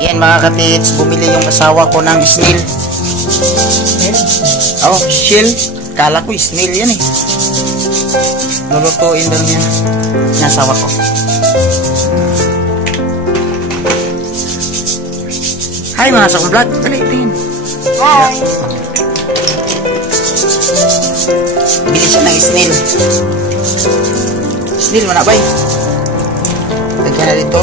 Yan mga katits, bumili yung asawa ko ng snail. Oh, shell. Kala ko snail yan eh. Lulutuin daw niya ng asawa ko. Hi mga sakong vlog. Dali, tingin. Hi. Bili siya ng snail. Snail mo na ba eh? Lagyan na dito.